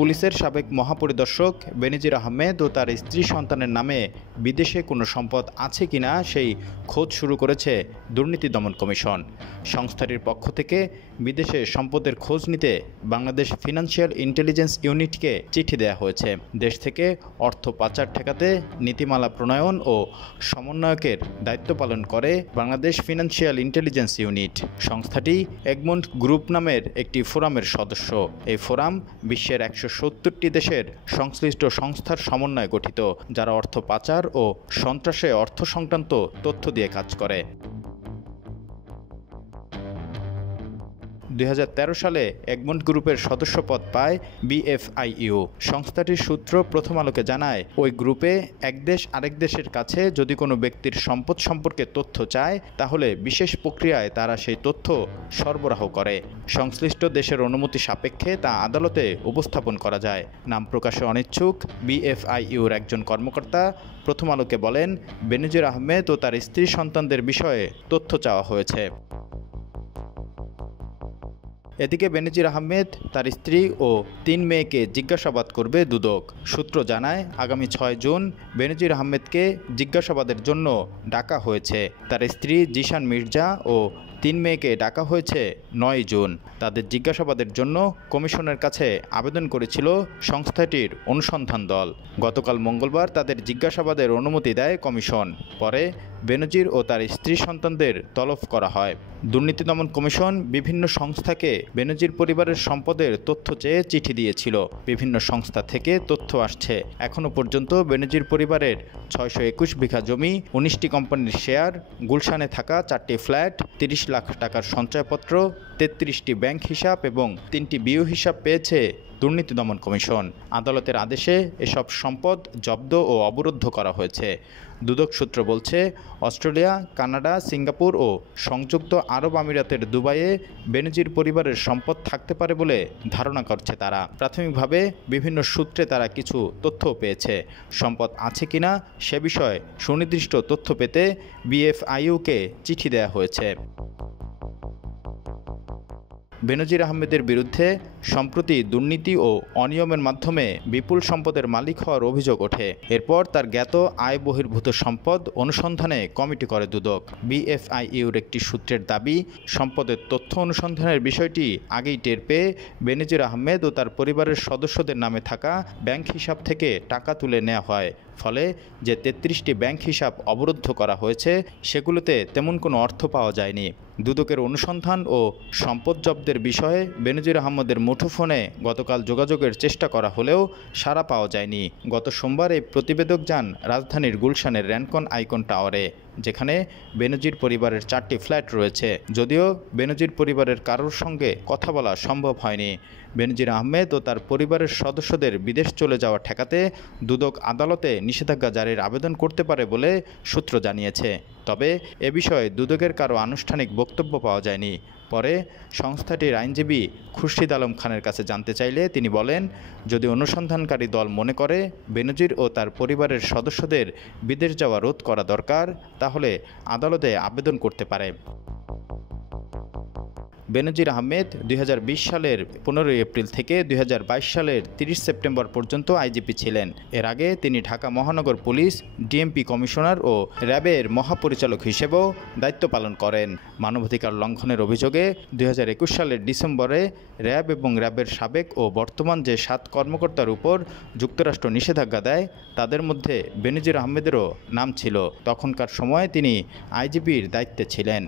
পুলিশের সাবেক মহাপরিদর্শক বেনজির আহমেদ ও তার স্ত্রী সন্তানের নামে বিদেশে কোনো সম্পদ আছে কিনা সেই খোঁজ শুরু করেছে দুর্নীতি দমন কমিশন। সংস্থাটির পক্ষ থেকে বিদেশে সম্পদের খোঁজ নিতে বাংলাদেশ ফিনান্সিয়াল ইন্টেলিজেন্স ইউনিটকে চিঠি দেওয়া হয়েছে। দেশ থেকে অর্থ পাচার ঠেকাতে নীতিমালা প্রণয়ন ও সমন্বয়কের দায়িত্ব পালন করে বাংলাদেশ ফিনান্সিয়াল ইন্টেলিজেন্স ইউনিট। সংস্থাটি এগমন্ট গ্রুপ নামের একটি ফোরামের সদস্য। এই ফোরাম বিশ্বের 170টি দেশের সংশ্লিষ্ট সংস্থার সমন্বয়ে গঠিত, যারা অর্থ পাচার ও সন্ত্রাসে অর্থ সংক্রান্ত তথ্য দিয়ে কাজ করে। 2013 সালে এগমন্ট গ্রুপের সদস্যপদ পায় বিএফআইইউ। সংস্থাটির সূত্র প্রথম আলোকে জানায়, ওই গ্রুপে এক দেশ আরেক দেশের কাছে যদি কোনো ব্যক্তির সম্পদ সম্পর্কে তথ্য চায়, তাহলে বিশেষ প্রক্রিয়ায় তারা সেই তথ্য সরবরাহ করে। সংশ্লিষ্ট দেশের অনুমতি সাপেক্ষে তা আদালতে উপস্থাপন করা যায়। নাম প্রকাশে অনিচ্ছুক বিএফআইইউর একজন কর্মকর্তা প্রথম আলোকে বলেন, বেনজির আহমেদ ও তার স্ত্রী সন্তানদের বিষয়ে তথ্য চাওয়া হয়েছে। এদিকে বেনজির আহমেদ, তার স্ত্রী ও 3 মেয়েকে জিজ্ঞাসাবাদ করবে দুদক। সূত্র জানায়, আগামী 6 জুন বেনজির আহমেদকে জিজ্ঞাসাবাদের জন্য ডাকা হয়েছে। তার স্ত্রী জিশান মির্জা ও 3 মেয়েকে ডাকা হয়েছে 9 জুন। তাদের জিজ্ঞাসাবাদের জন্য কমিশনের কাছে আবেদন করেছিল সংস্থাটির অনুসন্ধান দল। গতকাল মঙ্গলবার তাদের জিজ্ঞাসাবাদের অনুমতি দেয় কমিশন। পরে বেনজির ও তার স্ত্রী সন্তানদের তলব করা হয়। দুর্নীতি দমন কমিশন বিভিন্ন সংস্থাকে বেনজির পরিবারের সম্পদের তথ্য চেয়ে চিঠি দিয়েছিল। বিভিন্ন সংস্থা থেকে তথ্য আসছে, এখনও পর্যন্ত বেনজির পরিবারের 621 বিঘা জমি, 19টি কোম্পানির শেয়ার, গুলশানে থাকা 4টি ফ্ল্যাট, 30 লাখ টাকার সঞ্চয়পত্র, 33টি ব্যাংক হিসাব এবং 3টি বিও হিসাব পেয়েছে দুর্নীতি দমন কমিশন। আদালতের আদেশে এসব সম্পদ জব্দ ও অবরুদ্ধ করা হয়েছে। দুদক সূত্র বলছে, অস্ট্রেলিয়া, কানাডা, সিঙ্গাপুর ও সংযুক্ত আরব আমিরাতের দুবাইয়ে বেনজির পরিবারের সম্পদ থাকতে পারে বলে ধারণা করছে তারা। প্রাথমিকভাবে বিভিন্ন সূত্রে তারা কিছু তথ্য পেয়েছে। সম্পদ আছে কিনা সে বিষয়ে সুনির্দিষ্ট তথ্য পেতে বিএফআইইউকে চিঠি দেওয়া হয়েছে। বেনজির আহমেদের বিরুদ্ধে সম্প্রতি দুর্নীতি ও অনিয়মের মাধ্যমে বিপুল সম্পদের মালিক হওয়ার অভিযোগ ওঠে। এরপর তার জ্ঞাত আয় বহির্ভূত সম্পদ অনুসন্ধানে কমিটি করে দুদক। বিএফআইইউর একটি সূত্রের দাবি, সম্পদের তথ্য অনুসন্ধানের বিষয়টি আগেই টের পেয়ে বেনজির আহমেদ ও তার পরিবারের সদস্যদের নামে থাকা ব্যাংক হিসাব থেকে টাকা তুলে নেওয়া হয়। ফলে যে 33টি ব্যাংক হিসাব অবরুদ্ধ করা হয়েছে, সেগুলোতে তেমন কোনো অর্থ পাওয়া যায়নি। দুদকের অনুসন্ধান ও সম্পদ জব্দের বিষয়ে বেনজির আহমেদের মুঠোফোনে গতকাল যোগাযোগের চেষ্টা করা হলেও সাড়া পাওয়া যায়নি। গত সোমবার এই প্রতিবেদক যান রাজধানীর গুলশানের র্যানকন আইকন টাওয়ারে, যেখানে বেনজির পরিবারের 4টি ফ্ল্যাট রয়েছে। যদিও বেনজির পরিবারের কারোর সঙ্গে কথা বলা সম্ভব হয়নি। বেনজির আহমেদ ও তার পরিবারের সদস্যদের বিদেশ চলে যাওয়া ঠেকাতে দুদক আদালতে নিষেধাজ্ঞা জারির আবেদন করতে পারে বলে সূত্র জানিয়েছে। তবে এ বিষয়ে দুদকের কারো আনুষ্ঠানিক বক্তব্য পাওয়া যায়নি। পরে সংস্থাটির আইনজীবী খুরশিদ আলম খানের কাছে জানতে চাইলে তিনি বলেন, যদি অনুসন্ধানকারী দল মনে করে বেনজির ও তার পরিবারের সদস্যদের বিদেশ যাওয়া রোধ করা দরকার, তাহলে আদালতে আবেদন করতে পারে। বেনজির আহমেদ 2020 সালের 15 এপ্রিল থেকে 2022 সালের 30 সেপ্টেম্বর পর্যন্ত আইজিপি ছিলেন। এর আগে তিনি ঢাকা মহানগর পুলিশ, ডিএমপি কমিশনার ও র্যাবের মহাপরিচালক হিসেবেও দায়িত্ব পালন করেন। মানবাধিকার লঙ্ঘনের অভিযোগে 2021 সালের ডিসেম্বরে র্যাব এবং র্যাবের সাবেক ও বর্তমান যে 7 কর্মকর্তার উপর যুক্তরাষ্ট্র নিষেধাজ্ঞা দেয়, তাদের মধ্যে বেনজির আহমেদেরও নাম ছিল। তখনকার সময়ে তিনি আইজিপির দায়িত্বে ছিলেন।